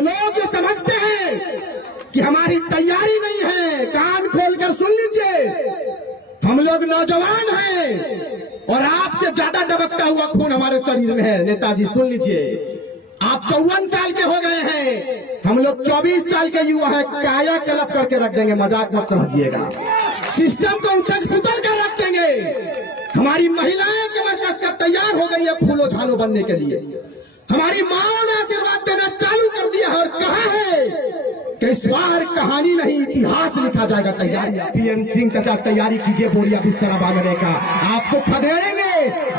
लोग जो समझते हैं कि हमारी तैयारी नहीं है, कान खोलकर सुन लीजिए, हम लोग नौजवान हैं और आपसे ज्यादा दबकता हुआ खून हमारे शरीर में है। नेताजी सुन लीजिए, आप 54 साल के हो गए हैं, हम लोग 24 साल के युवा हैं। काया कलप करके रख देंगे, मजाक मत समझिएगा। सिस्टम को उठक पुतल कर रख देंगे। हमारी महिलाएं कमर कसकर तैयार हो गई है फूलो झानो बनने के लिए। हमारी मां ने आशीर्वाद देना चालू कर दिया और कहा है कि इस बार कहानी नहीं इतिहास लिखा जाएगा। तैयारी पीएम सिंह चाचा तैयारी कीजिए, बोरिया बिस्तरा बांधने का, आपको खदेड़ेंगे।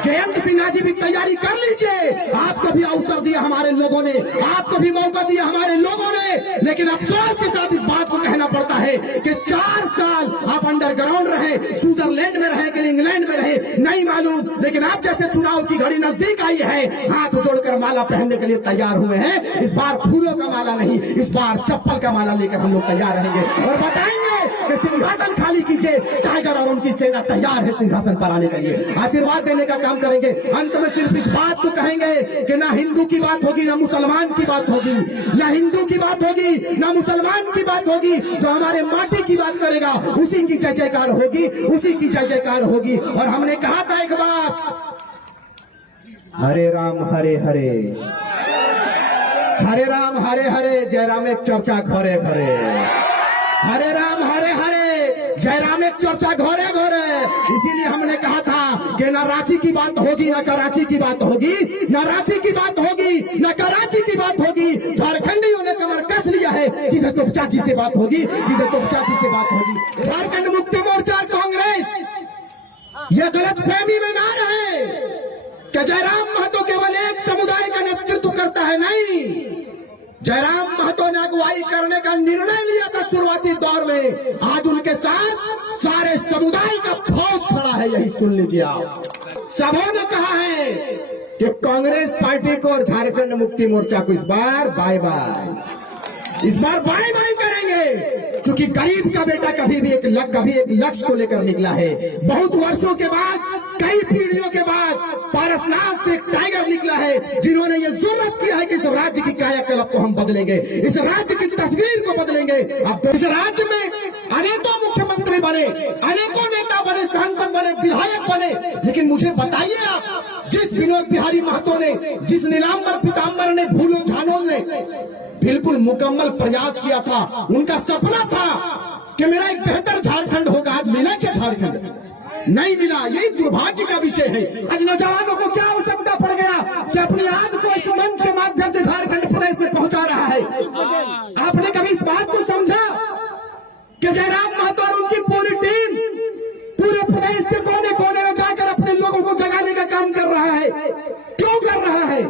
जयंत सिन्हा जी भी तैयारी कर लीजिए, आपको भी अवसर दिया हमारे लोगों ने, आपको भी मौका दिया हमारे लोगों ने। लेकिन अफसोस के साथ इस बात को कहना पड़ता है कि 4 साल आप अंडरग्राउंड रहे, स्विट्जरलैंड में रहे कि इंग्लैंड में रहे नहीं मालूम, लेकिन आप जैसे चुनाव की घड़ी नजदीक आई है, हाथ जोड़कर माला पहनने के लिए तैयार हुए हैं। इस बार फूलों का माला नहीं, इस बार चप्पल का माला लेकर हम लोग तैयार रहेंगे और बताएंगे कि सिंहासन खाली कीजिए। टाइगर और उनकी सेना तैयार है सिंहासन पर आने के लिए, आशीर्वाद देने का काम करेंगे। अंत में सिर्फ इस बात को कहेंगे कि ना हिंदू की बात होगी ना मुसलमान की बात होगी, ना हिंदू की बात होगी ना मुसलमान की बात होगी। जो हमारे माटी की बात करेगा उसी की जय जयकार होगी, उसी की जय जयकार होगी। और हमने कहा था एक बात, हरे राम हरे हरे, हरे राम हरे हरे, जय राम एक चर्चा घरे घरे, हरे राम हरे हरे, जय राम एक चर्चा घरे घरे। इसीलिए हमने कहा था कि ना रांची की बात होगी ना कराची की बात होगी, ना रांची की बात होगी ना कराची की बात होगी। झारखंडियों ने कमर कस लिया है, सीधे तोपचा जी से बात होगी, सीधे तोपचा जी से बात होगी। झारखंड मुक्ति मोर्चा कांग्रेस यह गलत फहमी में ना रहे कि जयराम महतो केवल एक समुदाय का नेतृत्व करता है, नहीं। जयराम महतो ने अगुवाई करने का निर्णय लिया था शुरुआती दौर में, आज उनके साथ सारे समुदाय का फौज खड़ा है, यही सुन लीजिए आप। सबों ने कहा है कि कांग्रेस पार्टी को और झारखंड मुक्ति मोर्चा को इस बार बाय बाय, इस बार बाय बाय करेंगे, क्योंकि गरीब का बेटा कभी भी एक लक्ष्य को लेकर निकला है। बहुत वर्षों के बाद, कई पीढ़ियों के बाद पारसनाथ से एक टाइगर निकला है, जिन्होंने ये जुर्रत किया है कि इस राज्य की कायाकल्प को हम बदलेंगे, इस राज्य की तस्वीर को बदलेंगे। अब तो इस राज्य में अनेकों मुख्यमंत्री बने, अनेकों नेता बने, सांसद बने, विधायक बने, लेकिन मुझे बताइए आप, जिस विनोद बिहारी महतो ने, जिस नीलांबर पीताम्बर ने, फूलो झानो ने बिल्कुल मुकम्मल प्रयास किया था, उनका सपना था कि मेरा एक बेहतर झारखंड होगा, आज मिला क्या झारखंड? नहीं मिला। यही दुर्भाग्य का विषय है। आज नौजवानों को क्या आवश्यकता पड़ गया कि अपनी आग को इस मंच के माध्यम से झारखंड प्रदेश में पहुंचा रहा है। आपने कभी इस बात को समझा कि जयराम महतो और उनकी पूरी टीम पूरे प्रदेश के कोने कोने में जाकर अपने लोगों को जगाने का काम कर रहा है? क्यों कर रहा है?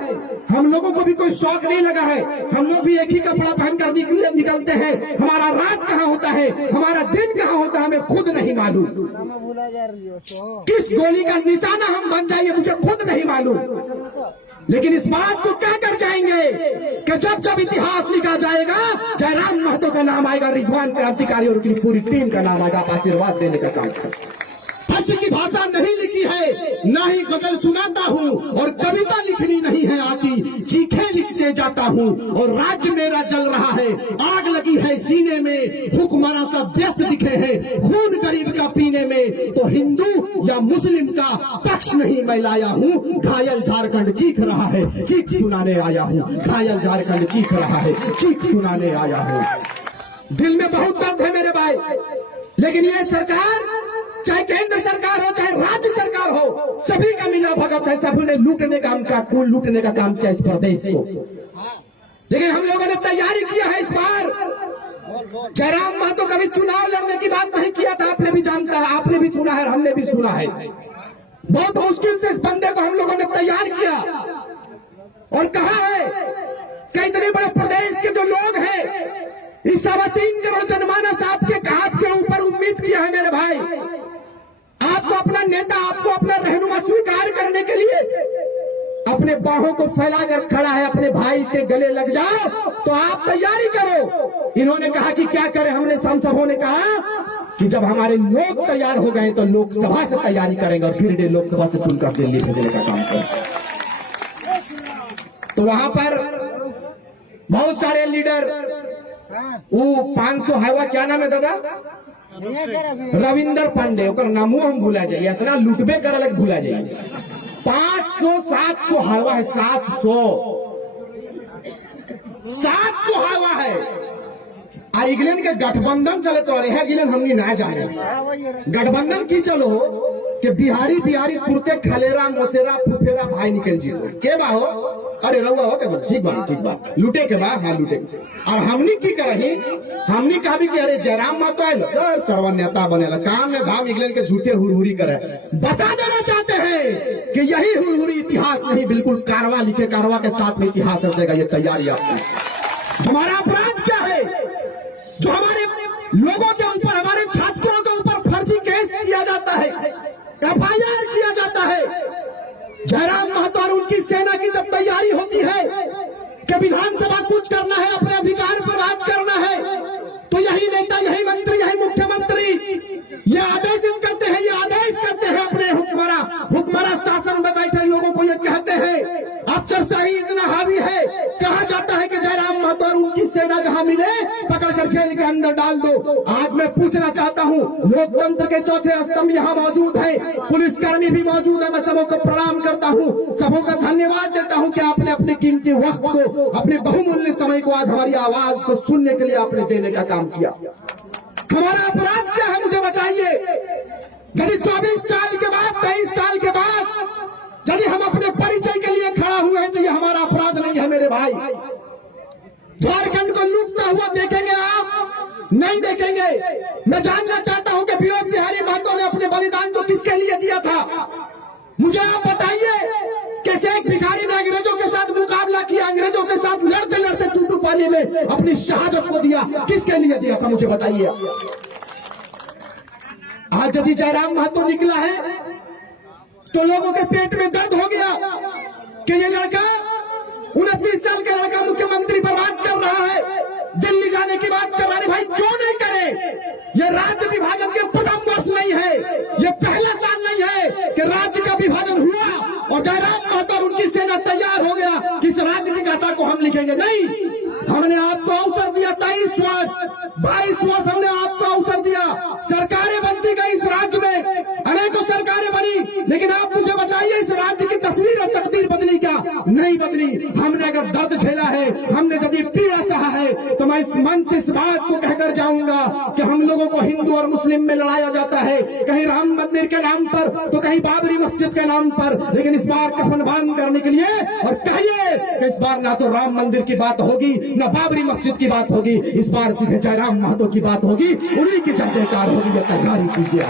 हम लोगों को भी कोई शौक नहीं लगा है, हम लोग भी एक ही कपड़ा पहनकर निकलते हैं। हमारा रात कहाँ होता है, हमारा दिन कहाँ होता है, हमें खुद नहीं मालूम। किस गोली का निशाना हम बन जाएंगे मुझे खुद नहीं मालूम। लेकिन इस बात को क्या कर जाएंगे कि जब जब इतिहास लिखा जाएगा, जयराम महतो का नाम आएगा, रिजवान क्रांतिकारी और उनकी पूरी टीम का नाम आएगा। आप आशीर्वाद देने का काम करें। भाष्य की भाषा नहीं लिखी है, ना ही गजल सुनाता हूँ, और कविता लिखनी नहीं है आती, चीखे लिखते जाता हूँ। और राज्य मेरा जल रहा है, आग लगी है सीने में, हुक्मरान सब व्यस्त दिखे हैं खून गरीब का पीने में। तो हिंदू या मुस्लिम का पक्ष नहीं मैं लाया हूँ, घायल झारखंड चीख रहा है, चीख सुनाने आया हूँ। घायल झारखंड चीख रहा है, चीख सुनाने आया हूँ। दिल में बहुत दर्द है मेरे भाई, लेकिन ये सरकार, चाहे केंद्र सरकार हो चाहे राज्य सरकार हो, सभी का मिला भगत है, सभी ने लूटने का काम किया इस प्रदेश को। लेकिन हम लोगों ने तैयारी किया है। इस बार जयराम महतो कभी चुनाव लड़ने की बात नहीं किया था, आपने भी जानता है, आपने भी सुना है, हमने भी सुना है। बहुत मुश्किल से इस बंदे को हम लोगों ने तैयार किया और कहा है कि इतने बड़े प्रदेश के जो लोग हैं, इस 3.25 करोड़ जनमानस आपके हाथ के ऊपर उम्मीद किया है मेरे भाई। आपको अपना नेता, आपको अपना रहनुमा स्वीकार करने के लिए अपने बाहों को फैलाकर खड़ा है, अपने भाई के गले लग जाओ, तो आप तैयारी करो। इन्होंने कहा कि क्या करें, हमने सबों ने कहा कि जब हमारे लोग तैयार हो गए तो लोकसभा से तैयारी करेंगे और फिर लोकसभा से चुनकर दिल्ली भेजने का काम करें। तो वहां पर बहुत सारे लीडर, वो 500 हाईवा क्या नाम है दादा, रविंदर पांडे, ओकर नामो हम भूला जाइए, इतना लुटबे कर अलग भूला जाइए। 500-700 हाईवा है, 700 हाईवा है। और इंग्लैंड के गठबंधन चले तो रहे इंग्लैंड हमनी ना जाने गठबंधन की चलो कि बिहारी बिहारी तुरते खलेरा मोसेरा फुफेरा भाई निकल जी के बा हो, अरे रहुआ हो के ठीक बा लूटे के बाद, हाँ लूटे। और हमनी की करही, हमनी कहा भी कि अरे जयराम माता है सर्वन्यता बनेला काम में धाम इंग्लैंड के झूठे हुरहुरी करे। बता देना चाहते हैं कि यही हुरहुरी इतिहास नहीं, बिल्कुल कारवा लिखे, कारवा के साथ में इतिहास रचेगा, ये तैयारी आपकी। हमारा अपराध क्या है जो हमारे लोगों के ऊपर, हमारे छात्रों के ऊपर फर्जी केस किया जाता है, FIR किया जाता है। जयराम महतो और उनकी सेना की जब तैयारी होती है कि विधानसभा कुछ करना है, अपने अधिकार पर बात करना है, तो यही नेता, यही मंत्री, यही मुख्यमंत्री ये आदेशित करते हैं, ये आदेश करते हैं अपने हुक्मरा शासन में बैठे लोगों को, ये कहते हैं अफसर शाही इतना हावी है, कहा जाता है कि जयराम महतो और उनकी सेना जहां मिले पकड़कर जेल के अंदर डाल दो। आज मैं पूछना चाहता हूं, लोकतंत्र के चौथे स्तंभ यहाँ मौजूद है, पुलिसकर्मी भी मौजूद है, मैं सबों को प्रणाम करता हूं, सबों का धन्यवाद देता हूं कि आपने अपने कीमती वक्त को, अपने बहुमूल्य समय को आज हमारी आवाज को सुनने के लिए आपने देने का काम किया। हमारा अपराध क्या है मुझे बताइए? यदि 24 साल के बाद, 23 साल के बाद यदि हम अपने परिचय के लिए खड़ा हुए हैं तो ये हमारा अपराध नहीं है मेरे भाई। झारखंड को लूटता हुआ देखेंगे आप? नहीं देखेंगे। मैं जानना चाहता हूं कि विनोद बिहारी महतो ने अपने बलिदान को किसके लिए दिया था? मुझे आप बताइए। कैसे एक भिखारी ने अंग्रेजों के साथ मुकाबला किया, अंग्रेजों के साथ लड़ते लड़ते टूटू पानी में अपनी शहादत को दिया, किसके लिए दिया था मुझे बताइए। आज यदि जयराम महतो निकला है तो लोगों के पेट में दर्द हो गया कि ये लड़का 29 साल का लड़का मुख्यमंत्री पर बात कर रहा है, दिल्ली जाने की बात कर रहा है। भाई क्यों नहीं करे? ये राज्य विभाजन के प्रथम वर्ष नहीं है, ये पहला साल नहीं है कि राज्य का विभाजन हुआ और जयराम महतो और उनकी सेना तैयार हो गया कि इस राज्य की गाथा को हम लिखेंगे। नहीं, हमने आपको अवसर दिया 23 वर्ष, 22 वर्ष हमने आपको अवसर दिया। सरकारें बनती गई इस राज्य में, अनेकों सरकारें बनी, लेकिन आप मुझे बताइए इस राज्य की तस्वीर और तकदीर बदली क्या? नहीं बदली। हमने अगर दर्द झेला है, हमने यदि पीड़ा सहा है, तो मैं इस मंच से इस बात को कहकर जाऊंगा कि हम लोगों को हिंदू और मुस्लिम में लड़ाया जाता है, कहीं राम मंदिर के नाम पर तो कहीं बाबरी मस्जिद के नाम पर, लेकिन इस बार कफन बांध करने के लिए और कहिए कि इस बार ना तो राम मंदिर की बात होगी न बाबरी मस्जिद की बात होगी, इस बार सीधे जयराम महतो की बात होगी, उन्हीं की जयकार होगी। ये तैयारी कीजिए।